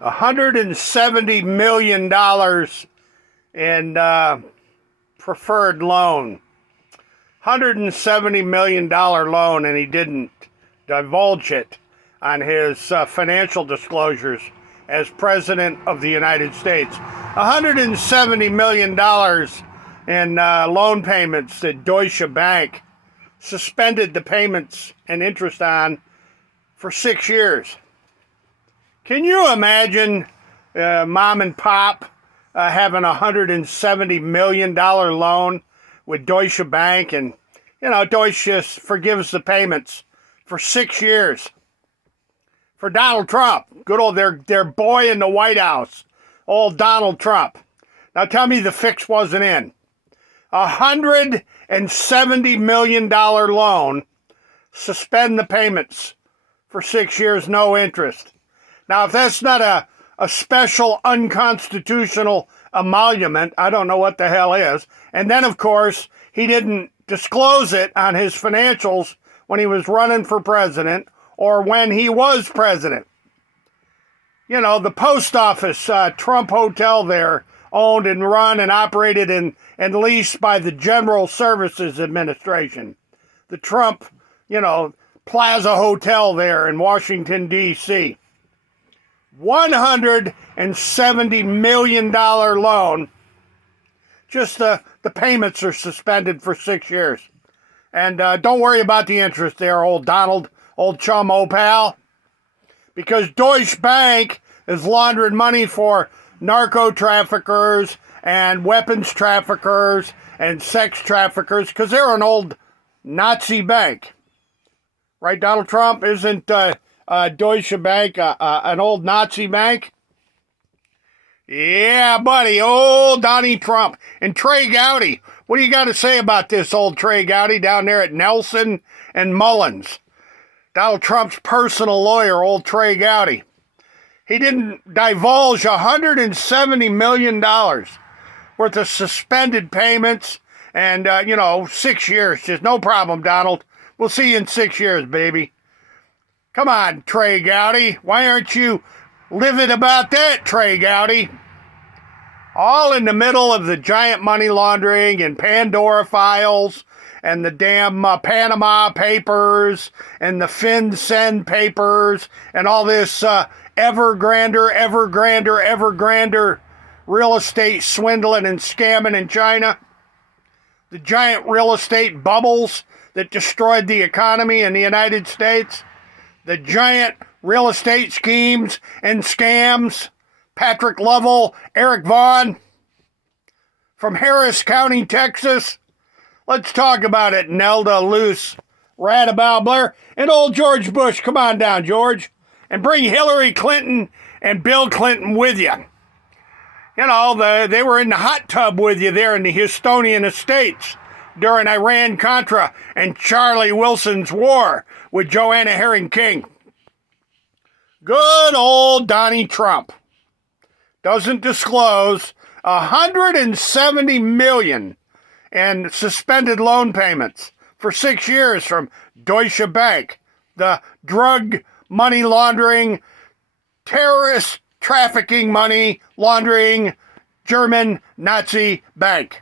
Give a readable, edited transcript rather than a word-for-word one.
$170 million in preferred loan. $170 million loan, and he didn't divulge it on his financial disclosures as President of the United States. $170 million in loan payments that Deutsche Bank suspended the payments and interest on for 6 years. Can you imagine mom and pop having a $170 million loan with Deutsche Bank, and Deutsche just forgives the payments for 6 years? For Donald Trump, good old their boy in the White House, old Donald Trump. Now tell me the fix wasn't in. $170 million loan, suspend the payments for 6 years, no interest. Now, if that's not a special unconstitutional emolument, I don't know what the hell is. And then, of course, he didn't disclose it on his financials when he was running for president or when he was president. The post office, Trump Hotel there, owned and run and operated and leased by the General Services Administration. The Trump, Plaza Hotel there in Washington, D.C. $170 million loan. Just the payments are suspended for 6 years. And don't worry about the interest there, old Donald, old chum, old pal. Because Deutsche Bank is laundering money for narco traffickers and weapons traffickers and sex traffickers, because they're an old Nazi bank. Right, Donald Trump? Isn't Deutsche Bank an old Nazi bank? Yeah, buddy, old Donnie Trump. And Trey Gowdy. What do you got to say about this old Trey Gowdy down there at Nelson and Mullins? Donald Trump's personal lawyer, old Trey Gowdy. He didn't divulge $170 million worth of suspended payments and, 6 years. Just no problem, Donald. We'll see you in 6 years, baby. Come on, Trey Gowdy. Why aren't you livid about that, Trey Gowdy? All in the middle of the giant money laundering and Pandora files and the damn Panama Papers and the FinCEN papers and all this ever grander real estate swindling and scamming in China. The giant real estate bubbles that destroyed the economy in the United States. The giant real estate schemes and scams. Patrick Lovell, Eric Vaughn from Harris County, Texas. Let's talk about it, Nelda Luce, Radabow Blair, and old George Bush. Come on down, George. And bring Hillary Clinton and Bill Clinton with you. They were in the hot tub with you there in the Houstonian Estates during Iran-Contra and Charlie Wilson's war with Joanna Herring King. Good old Donnie Trump doesn't disclose $170 million in suspended loan payments for 6 years from Deutsche Bank, the drug money laundering, terrorist trafficking money laundering German Nazi bank.